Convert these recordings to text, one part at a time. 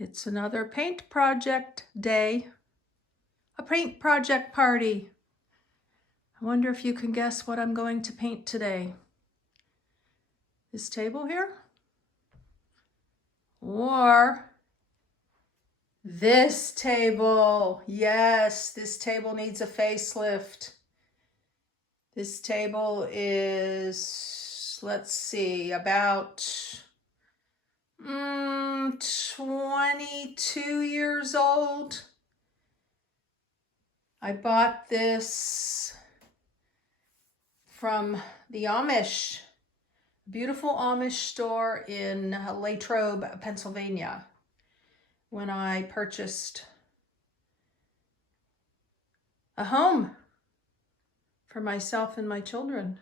It's another paint project day, a paint project party. I wonder if you can guess what I'm going to paint today. This table here? Or this table. Yes, this table needs a facelift. This table is, let's see, about 22 years old. I bought this from the Amish, beautiful Amish store in Latrobe, Pennsylvania, when I purchased a home for myself and my children.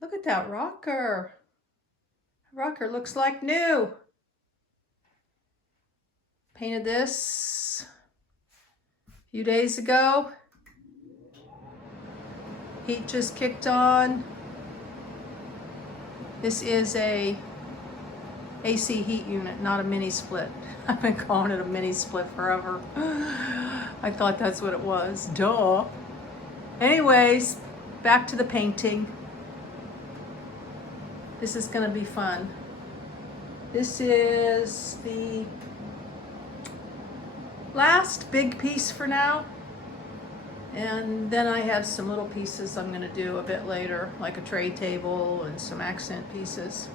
Look at that rocker. Rocker looks like new. Painted this a few days ago. Heat just kicked on. This is a AC heat unit, not a mini split. I've been calling it a mini split forever. I thought that's what it was. Duh. Anyways, back to the painting. This is gonna be fun. This is the last big piece for now. And then I have some little pieces I'm gonna do a bit later, like a tray table and some accent pieces.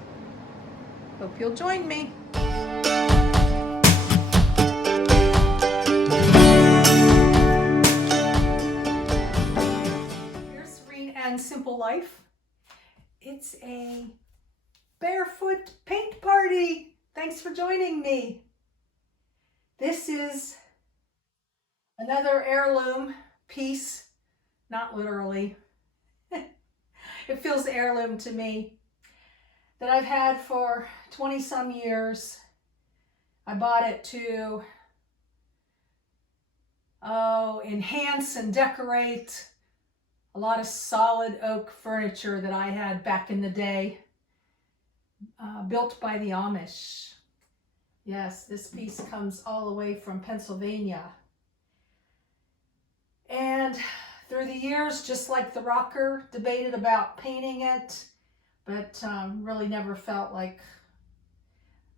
Hope you'll join me. Here's Serene and Simple Life. It's a barefoot paint party. Thanks for joining me. This is another heirloom piece, not literally. It feels heirloom to me, that I've had for 20 some years. I bought it to enhance and decorate a lot of solid oak furniture that I had back in the day, built by the Amish. Yes, this piece comes all the way from Pennsylvania. And through the years, just like the rocker, debated about painting it, but really never felt like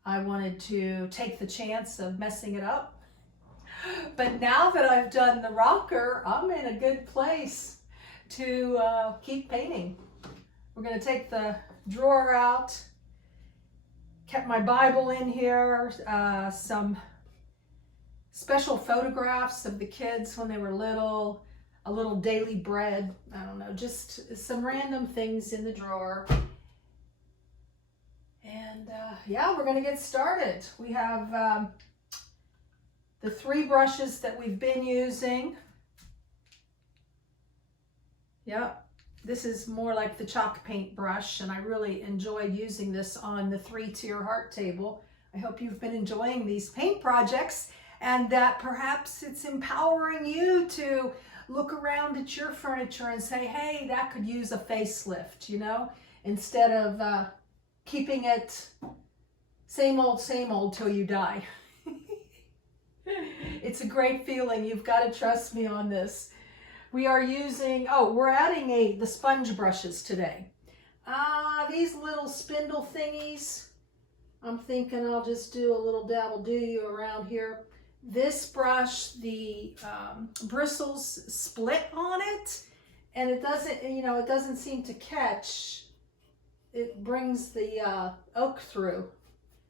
I wanted to take the chance of messing it up. But now that I've done the rocker, I'm in a good place to keep painting. We're going to take the drawer out. Kept my Bible in here, some special photographs of the kids when they were little, a little daily bread, I don't know, just some random things in the drawer. And yeah, we're gonna get started. We have the 3 brushes that we've been using. Yep, this is more like the chalk paint brush, and I really enjoyed using this on the 3-tier heart table. I hope you've been enjoying these paint projects, and that perhaps it's empowering you to look around at your furniture and say, hey, that could use a facelift, you know, instead of keeping it same old till you die. It's a great feeling. You've got to trust me on this. We are using, we're adding the sponge brushes today. These little spindle thingies, I'm thinking I'll just do a little dabble-do around here. This brush, the bristles split on it, and it doesn't, it doesn't seem to catch. It brings the oak through.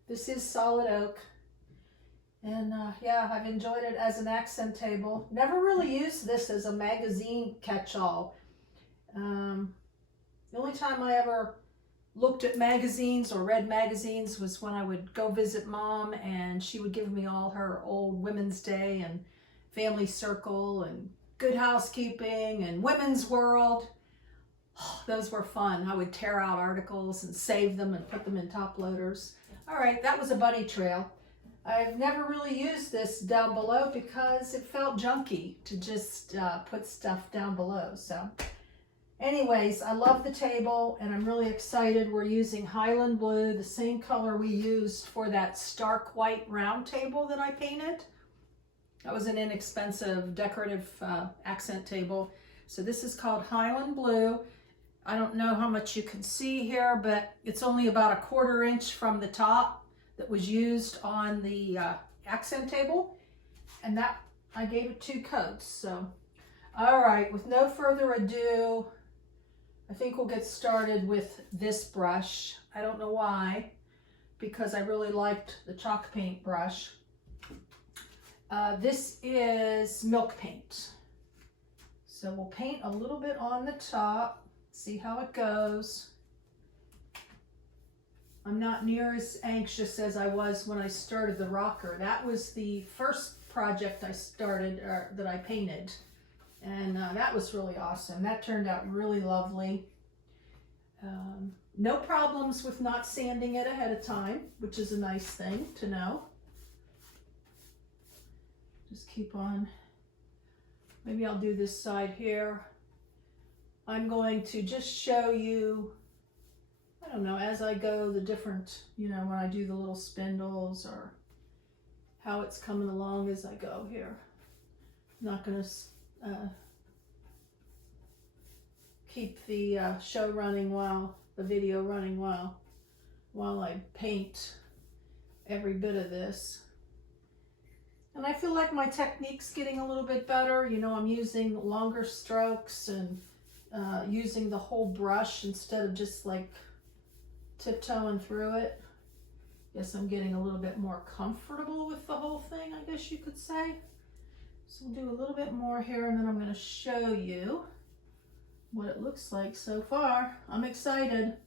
This is solid oak. And yeah, I've enjoyed it as an accent table. Never really used this as a magazine catch-all. The only time I ever looked at magazines or read magazines was when I would go visit Mom, and she would give me all her old Women's Day and Family Circle and Good Housekeeping and Women's World. Oh, those were fun. I would tear out articles and save them and put them in top loaders. All right, that was a bunny trail. I've never really used this down below because it felt junky to just put stuff down below. So Anyways, I love the table and I'm really excited. We're using Highland Blue, the same color we used for that stark white round table that I painted. That was an inexpensive decorative accent table. So this is called Highland Blue. I don't know how much you can see here, but it's only about a 1/4 inch from the top that was used on the accent table. And that, I gave it 2 coats. So, all right, with no further ado, I think we'll get started with this brush. I don't know why, because I really liked the chalk paint brush. This is milk paint. So we'll paint a little bit on the top, see how it goes. I'm not near as anxious as I was when I started the rocker. That was the first project I started, or that I painted. And that was really awesome. That turned out really lovely. No problems with not sanding it ahead of time, which is a nice thing to know. Just keep on. Maybe I'll do this side here. I'm going to just show you, I don't know, as I go, the different, you know, when I do the little spindles or how it's coming along as I go here. I'm not going to keep the show running while the video running while I paint every bit of this. And I feel like my technique's getting a little bit better. You know, I'm using longer strokes and using the whole brush instead of just like tiptoeing through it. Guess I'm getting a little bit more comfortable with the whole thing, I guess you could say. So I'll do a little bit more here and then I'm going to show you what it looks like so far. I'm excited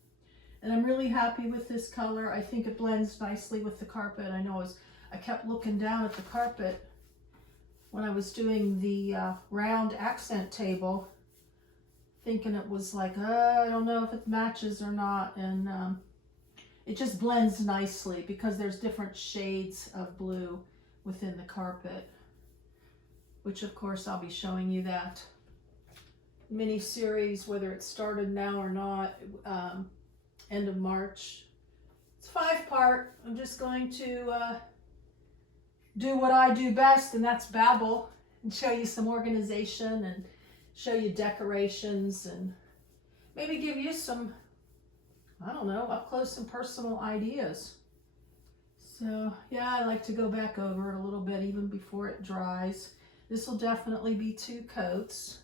and I'm really happy with this color. I think it blends nicely with the carpet. I know I kept looking down at the carpet when I was doing the round accent table, thinking it was like, I don't know if it matches or not. And it just blends nicely because there's different shades of blue within the carpet, which of course I'll be showing you that mini series, whether it started now or not, end of March. It's 5-part. I'm just going to do what I do best, and that's babble and show you some organization and show you decorations and maybe give you some, I don't know, up close and personal ideas. So yeah, I like to go back over it a little bit even before it dries. This will definitely be 2 coats.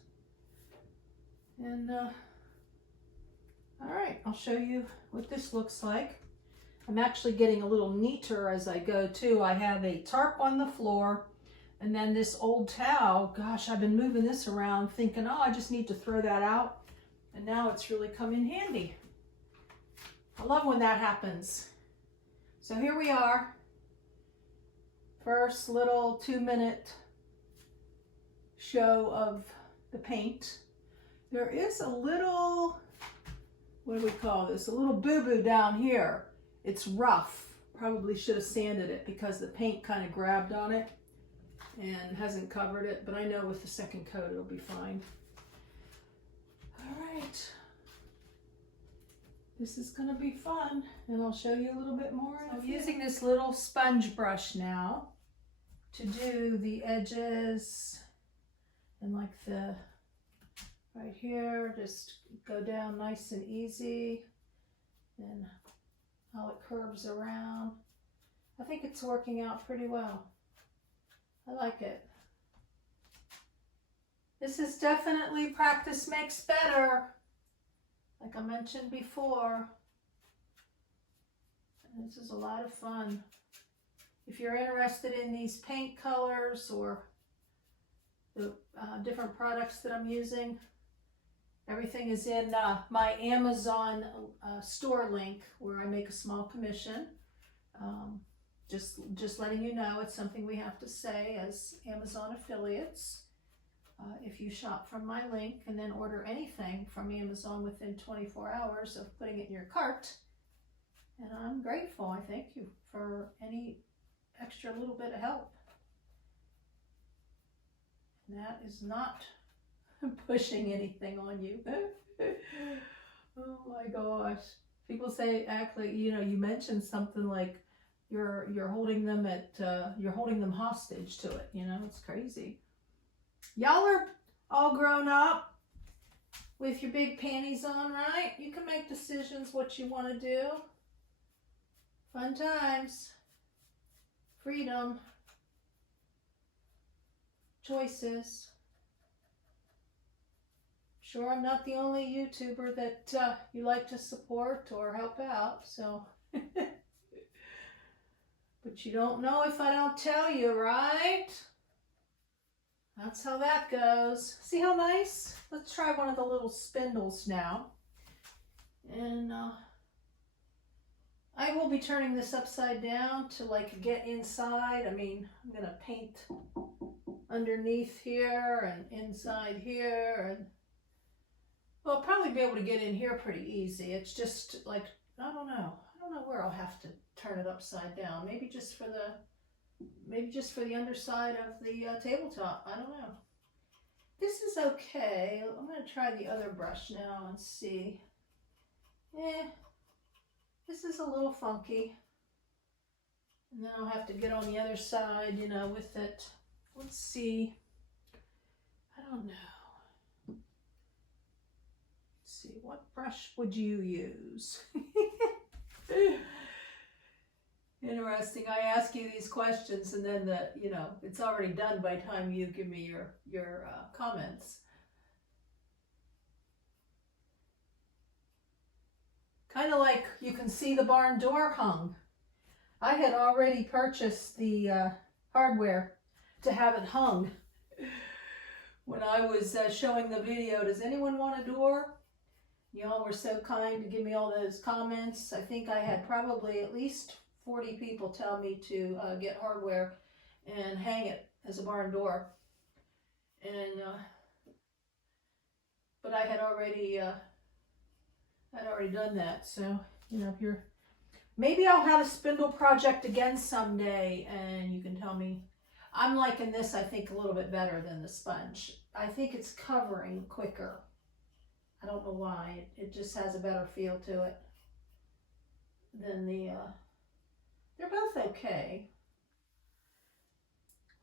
And all right, I'll show you what this looks like. I'm actually getting a little neater as I go too. I have a tarp on the floor and then this old towel. Gosh, I've been moving this around thinking, oh, I just need to throw that out. And now it's really come in handy. I love when that happens. So here we are. First little 2-minute show of the paint. There is a little, what do we call this? A little boo-boo down here. It's rough. Probably should have sanded it because the paint kind of grabbed on it and hasn't covered it, but I know with the second coat it'll be fine. All right. This is gonna be fun and I'll show you a little bit more. I'm using this little sponge brush now to do the edges and like the right here, just go down nice and easy and how it curves around. I think it's working out pretty well. I like it. This is definitely practice makes better, like I mentioned before. And this is a lot of fun. If you're interested in these paint colors or the different products that I'm using, everything is in my Amazon store link where I make a small commission. Just letting you know, it's something we have to say as Amazon affiliates. If you shop from my link and then order anything from Amazon within 24 hours of putting it in your cart, and I'm grateful. I thank you for any extra little bit of help. And that is not pushing anything on you. Oh my gosh. People say, act like, you know, you mentioned something like you're holding them at, you're holding them hostage to it, you know, it's crazy. Y'all are all grown up with your big panties on, right? You can make decisions what you want to do. Fun times. Freedom. Choices. Sure, I'm not the only YouTuber that you like to support or help out, so. But you don't know if I don't tell you, right? That's how that goes. See how nice? Let's try one of the little spindles now. And I will be turning this upside down to like get inside. I mean, I'm gonna paint underneath here and inside here, and well, I'll probably be able to get in here pretty easy. It's just like, I don't know where I'll have to turn it upside down. Maybe just for the underside of the tabletop. I don't know. This is okay. I'm going to try the other brush now and see. This is a little funky. And then I'll have to get on the other side, you know, with it. Let's see. I don't know. Let's see, what brush would you use? Interesting. I ask you these questions, and then you know, it's already done by the time you give me your comments. Kind of like you can see the barn door hung. I had already purchased the hardware to have it hung when I was showing the video. Does anyone want a door? Y'all were so kind to give me all those comments. I think I had probably at least 40 people tell me to get hardware and hang it as a barn door. And but I had already done that. So, you know, if you're, maybe I'll have a spindle project again someday, and you can tell me. I'm liking this, I think, a little bit better than the sponge. I think it's covering quicker. I don't know why. It just has a better feel to it than the, they're both okay.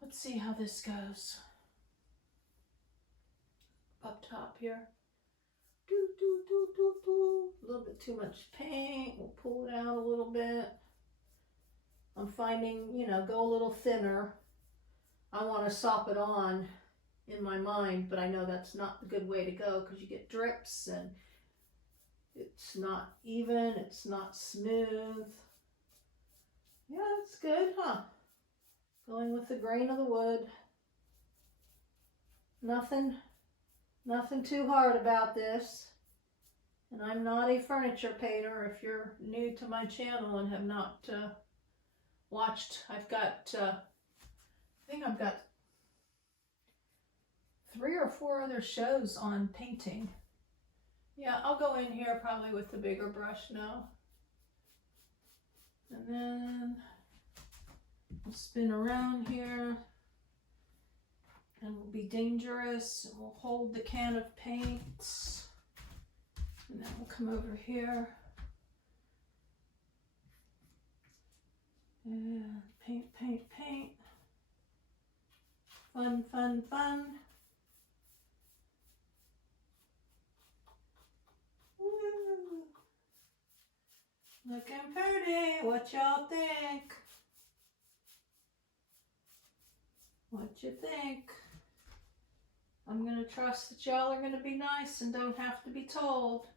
Let's see how this goes. Up top here. A little bit too much paint. We'll pull it out a little bit. I'm finding, you know, go a little thinner. I want to sop it on in my mind, but I know that's not the good way to go because you get drips and it's not even, it's not smooth. Yeah, it's good, huh? Going with the grain of the wood. Nothing too hard about this. And I'm not a furniture painter. If you're new to my channel and have not watched, I've got, I think I've got 3 or 4 other shows on painting. Yeah, I'll go in here probably with the bigger brush now. And then we'll spin around here. And we'll be dangerous. We'll hold the can of paint. And then we'll come over here. And paint, paint, paint. Fun, fun, fun. Woo. Looking pretty. What y'all think? What you think? I'm going to trust that y'all are going to be nice and don't have to be told.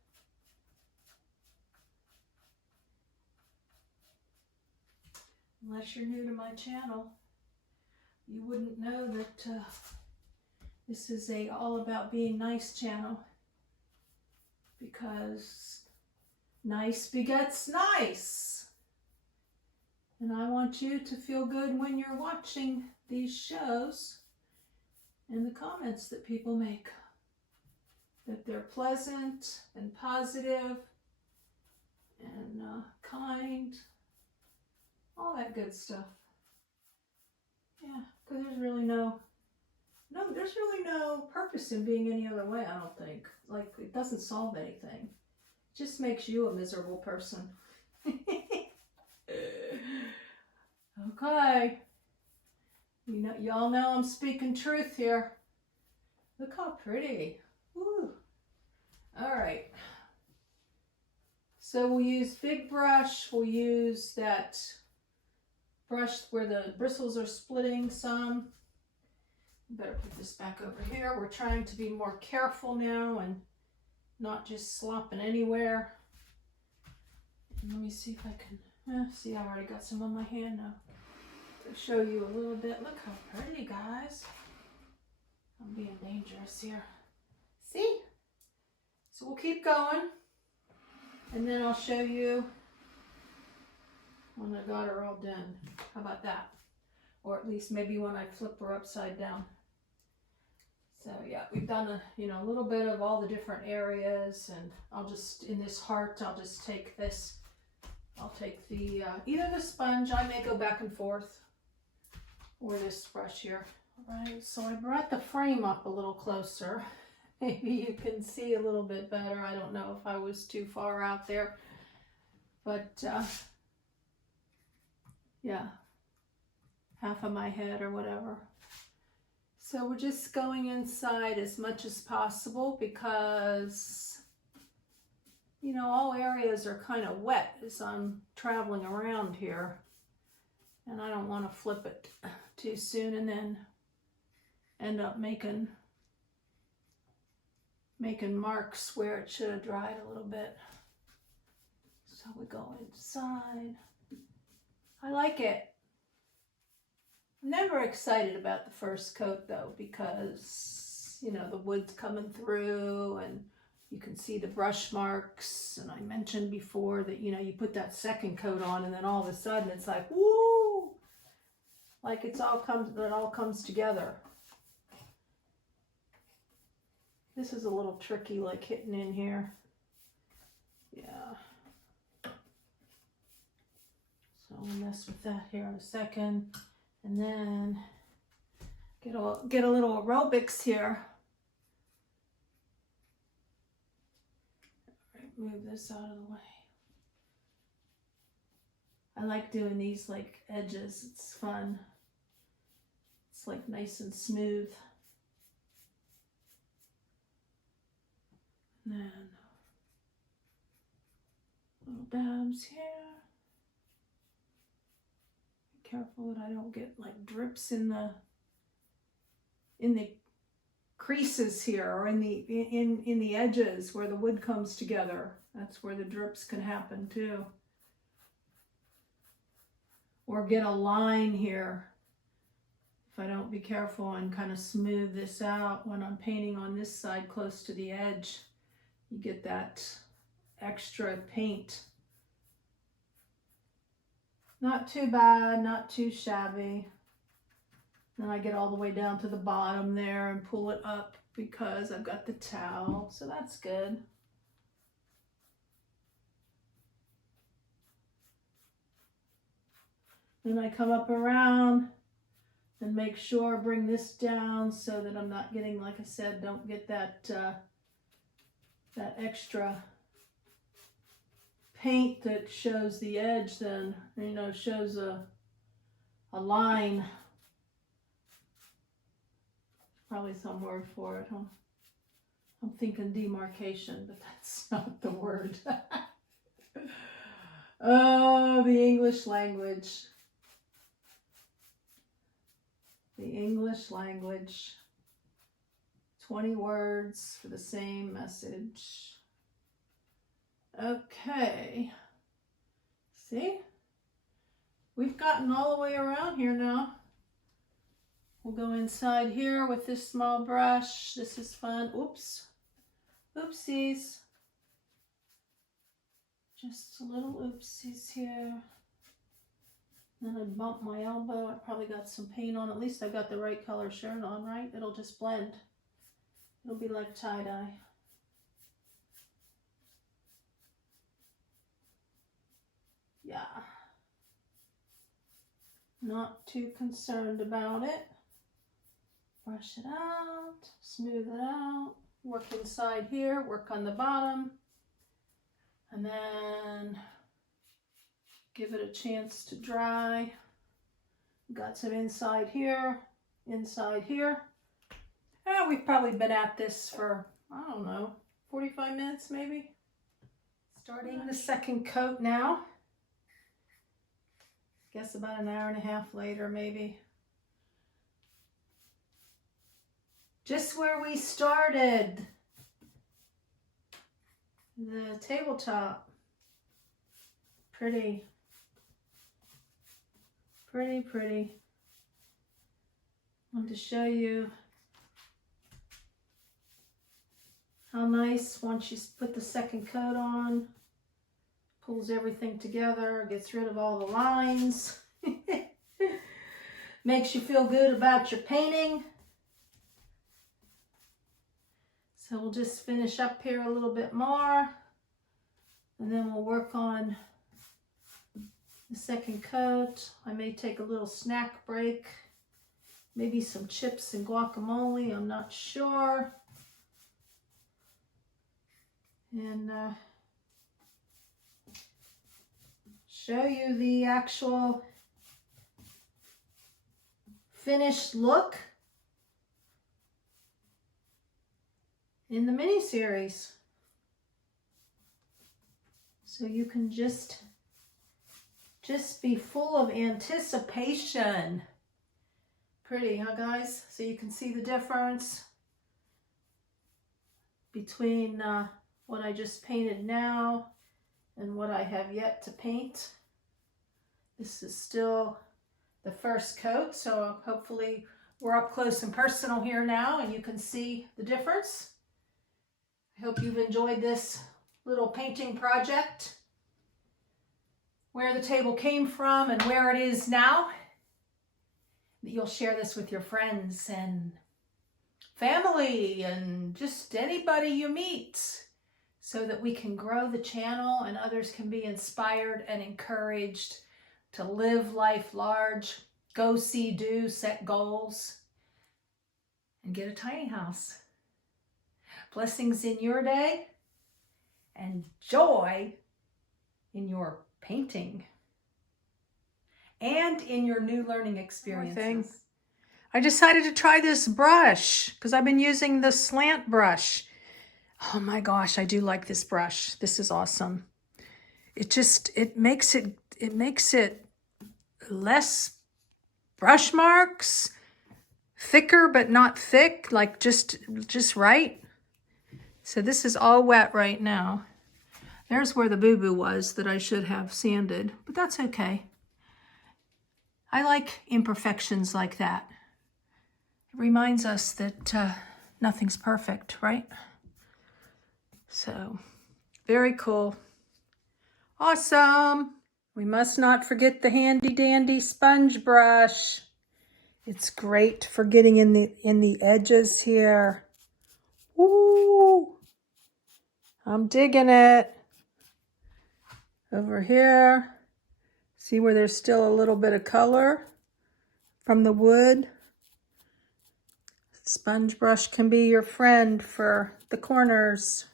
Unless you're new to my channel, you wouldn't know that this is a all about being nice channel, because nice begets nice. And I want you to feel good when you're watching these shows and the comments that people make, that they're pleasant and positive and kind, all that good stuff. Yeah, because there's really no No, there's really no purpose in being any other way, I don't think. Like, it doesn't solve anything. It just makes you a miserable person. Okay. You know, y'all know I'm speaking truth here. Look how pretty. Woo. All right. So we'll use big brush. We'll use that brush where the bristles are splitting some. Better put this back over here. We're trying to be more careful now and not just slopping anywhere. And let me see if I can, see, I already got some on my hand now. To show you a little bit. Look how pretty, guys. I'm being dangerous here. See? So we'll keep going. And then I'll show you when I got her all done. How about that? Or at least maybe when I flip her upside down. So yeah, we've done a little bit of all the different areas, and I'll just, in this heart, I'll just take this. I'll take the, either the sponge, I may go back and forth, or this brush here. All right, so I brought the frame up a little closer. Maybe you can see a little bit better. I don't know if I was too far out there, but yeah, half of my head or whatever. So we're just going inside as much as possible because, you know, all areas are kind of wet as I'm traveling around here. And I don't want to flip it too soon and then end up making marks where it should have dried a little bit. So we go inside. I like it. I'm never excited about the first coat though, because, you know, the wood's coming through and you can see the brush marks. And I mentioned before that, you know, you put that second coat on and then all of a sudden it's like, woo! Like it all comes together. This is a little tricky, like hitting in here. Yeah. So I'll mess with that here in a second. And then get a little aerobics here. All right, move this out of the way. I like doing these like edges. It's fun. It's like nice and smooth. And then little dabs here. Careful that I don't get like drips in the creases here, or in the edges where the wood comes together. That's where the drips can happen too. Or get a line here if I don't be careful and kind of smooth this out when I'm painting on this side close to the edge. You get that extra paint. Not too bad, not too shabby. Then I get all the way down to the bottom there and pull it up because I've got the towel, so that's good. Then I come up around and make sure, bring this down so that I'm not getting, like I said, don't get that, that extra paint that shows the edge, then, you know, shows a line. Probably some word for it, huh? I'm thinking demarcation, but that's not the word. Oh, the English language. The English language. 20 words for the same message. Okay, see, we've gotten all the way around here now. We'll go inside here with this small brush. This is fun. Oops, oopsies. Just a little oopsies here. Then I bumped my elbow. I probably got some paint on. At least I got the right color shirt on, right? It'll just blend. It'll be like tie-dye. Yeah, not too concerned about it. brush it out, smooth it out, work inside here, work on the bottom, and then give it a chance to dry. Got some inside here, inside here. We've probably been at this for, I don't know, 45 minutes maybe. Starting the second coat now. Guess about an hour and a half later maybe. Just where we started. The tabletop. Pretty. Pretty, pretty. I want to show you how nice once you put the second coat on. Pulls everything together, gets rid of all the lines. Makes you feel good about your painting. So we'll just finish up here a little bit more, and then we'll work on the second coat. I may take a little snack break, maybe some chips and guacamole, I'm not sure. And show you the actual finished look in the mini-series. So you can just be full of anticipation. Pretty, huh guys? So you can see the difference between what I just painted now and what I have yet to paint. This is still the first coat, so hopefully we're up close and personal here now and you can see the difference. I hope you've enjoyed this little painting project, where the table came from and where it is now. That you'll share this with your friends and family and just anybody you meet, so that we can grow the channel and others can be inspired and encouraged to live life large, go see, do, set goals, and get a tiny house. Blessings in your day and joy in your painting and in your new learning experiences. I decided to try this brush because I've been using the slant brush. Oh my gosh, I do like this brush. This is awesome. It makes it less brush marks, thicker but not thick, like just right. So this is all wet right now. There's where the boo-boo was that I should have sanded, but that's okay. I like imperfections like that. It reminds us that nothing's perfect, right? So, very cool. Awesome. We must not forget the handy dandy sponge brush. It's great for getting in the edges here. Woo! I'm digging it. Over here, see where there's still a little bit of color from the wood? Sponge brush can be your friend for the corners.